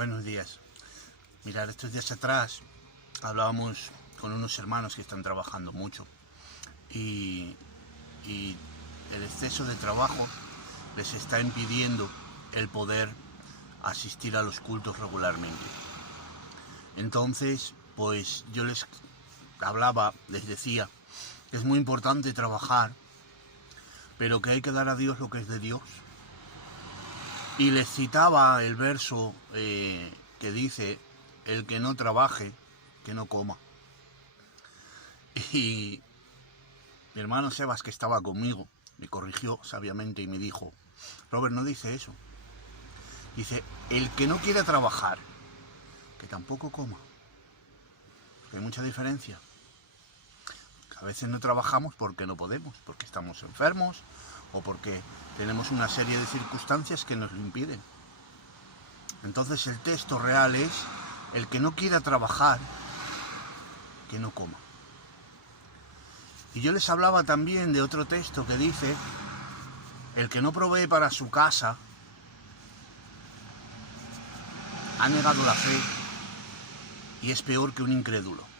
Buenos días. Mirad, estos días atrás hablábamos con unos hermanos que están trabajando mucho y el exceso de trabajo les está impidiendo el poder asistir a los cultos regularmente. Entonces, pues yo les hablaba, les decía que es muy importante trabajar, pero que hay que dar a Dios lo que es de Dios. Y les citaba el verso que dice: el que no trabaje, que no coma. Y mi hermano Sebas, que estaba conmigo, me corrigió sabiamente y me dijo: Robert, no dice eso. Dice: el que no quiera trabajar, que tampoco coma. Hay mucha diferencia. A veces no trabajamos porque no podemos, porque estamos enfermos o porque tenemos una serie de circunstancias que nos lo impiden. Entonces el texto real es: el que no quiera trabajar, que no coma. Y yo les hablaba también de otro texto que dice: el que no provee para su casa ha negado la fe y es peor que un incrédulo.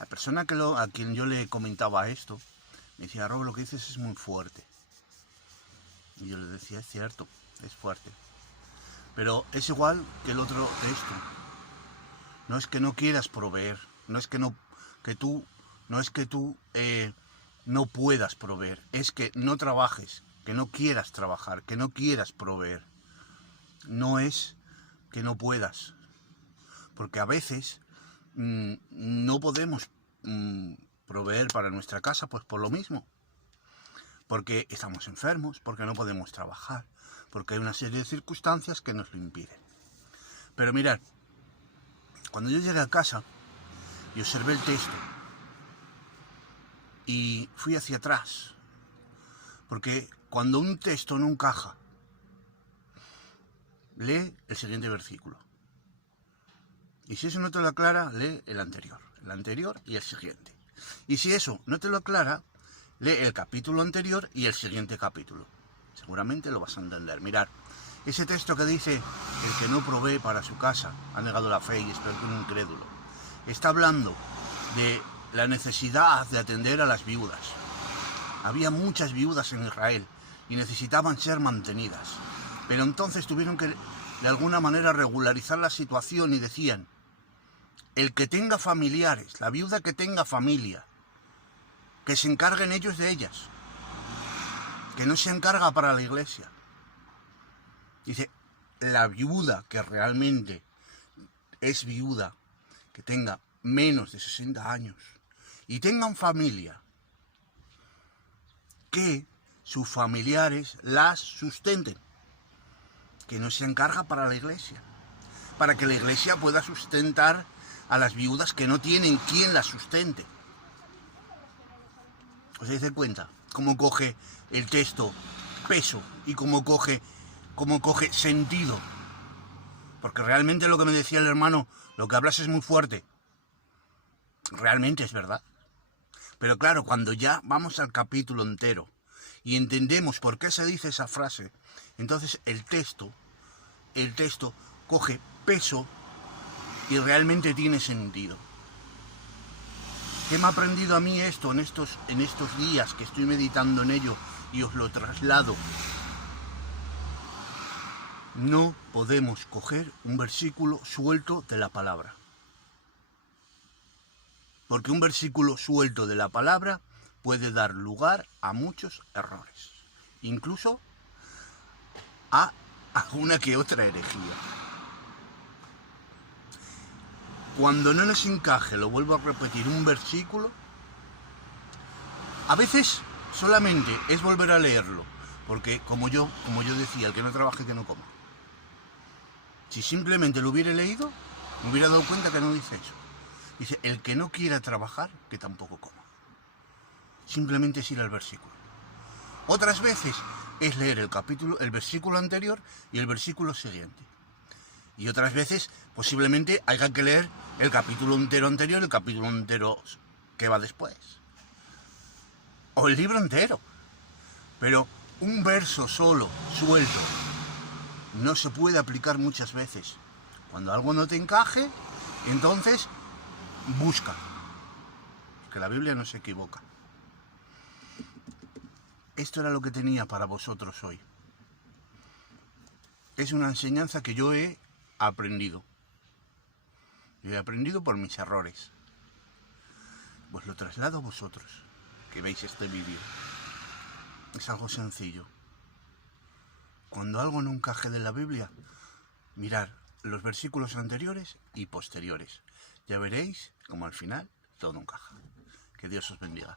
La persona a quien yo le comentaba esto me decía: Rob, lo que dices es muy fuerte. Y yo le decía: es cierto, es fuerte. Pero es igual que el otro texto. No es que no quieras proveer, no es que tú no puedas proveer, es que no trabajes, que no quieras trabajar, que no quieras proveer. No es que no puedas, porque a veces no podemos proveer para nuestra casa, pues por lo mismo, porque estamos enfermos, porque no podemos trabajar, porque hay una serie de circunstancias que nos lo impiden. Pero mirad, cuando yo llegué a casa y observé el texto y fui hacia atrás, porque cuando un texto no encaja, lee el siguiente versículo. Y si eso no te lo aclara, lee el anterior y el siguiente. Y si eso no te lo aclara, lee el capítulo anterior y el siguiente capítulo. Seguramente lo vas a entender. Mirad, ese texto que dice: el que no provee para su casa ha negado la fe y es peor que un incrédulo, está hablando de la necesidad de atender a las viudas. Había muchas viudas en Israel y necesitaban ser mantenidas. Pero entonces tuvieron que, de alguna manera, regularizar la situación y decían: el que tenga familiares, la viuda que tenga familia, que se encarguen ellos de ellas, que no se encarga para la iglesia. Dice: la viuda que realmente es viuda, que tenga menos de 60 años y tengan familia, que sus familiares las sustenten, que no se encarga para la iglesia, para que la iglesia pueda sustentar a las viudas que no tienen quien las sustente. ¿Os dais cuenta cómo coge el texto peso y cómo coge sentido? Porque realmente lo que me decía el hermano, lo que hablas es muy fuerte. Realmente es verdad. Pero claro, cuando ya vamos al capítulo entero y entendemos por qué se dice esa frase, entonces el texto coge peso y realmente tiene sentido. ¿Qué me ha aprendido a mí esto en estos días que estoy meditando en ello y os lo traslado? No podemos coger un versículo suelto de la palabra. Porque un versículo suelto de la palabra puede dar lugar a muchos errores. Incluso a alguna que otra herejía. Cuando no nos encaje, lo vuelvo a repetir, un versículo, a veces solamente es volver a leerlo, porque como yo decía, el que no trabaje, que no coma. Si simplemente lo hubiera leído, me hubiera dado cuenta que no dice eso. Dice: el que no quiera trabajar, que tampoco coma. Simplemente es ir al versículo. Otras veces es leer el versículo anterior y el versículo siguiente. Y otras veces posiblemente haya que leer el capítulo entero anterior y el capítulo entero que va después. O el libro entero. Pero un verso solo, suelto, no se puede aplicar muchas veces. Cuando algo no te encaje, entonces busca. Que la Biblia no se equivoca. Esto era lo que tenía para vosotros hoy. Es una enseñanza que yo he aprendido. Yo he aprendido por mis errores. Pues lo traslado a vosotros, que veis este vídeo. Es algo sencillo. Cuando algo no encaje de la Biblia, mirad los versículos anteriores y posteriores. Ya veréis como al final todo encaja. Que Dios os bendiga.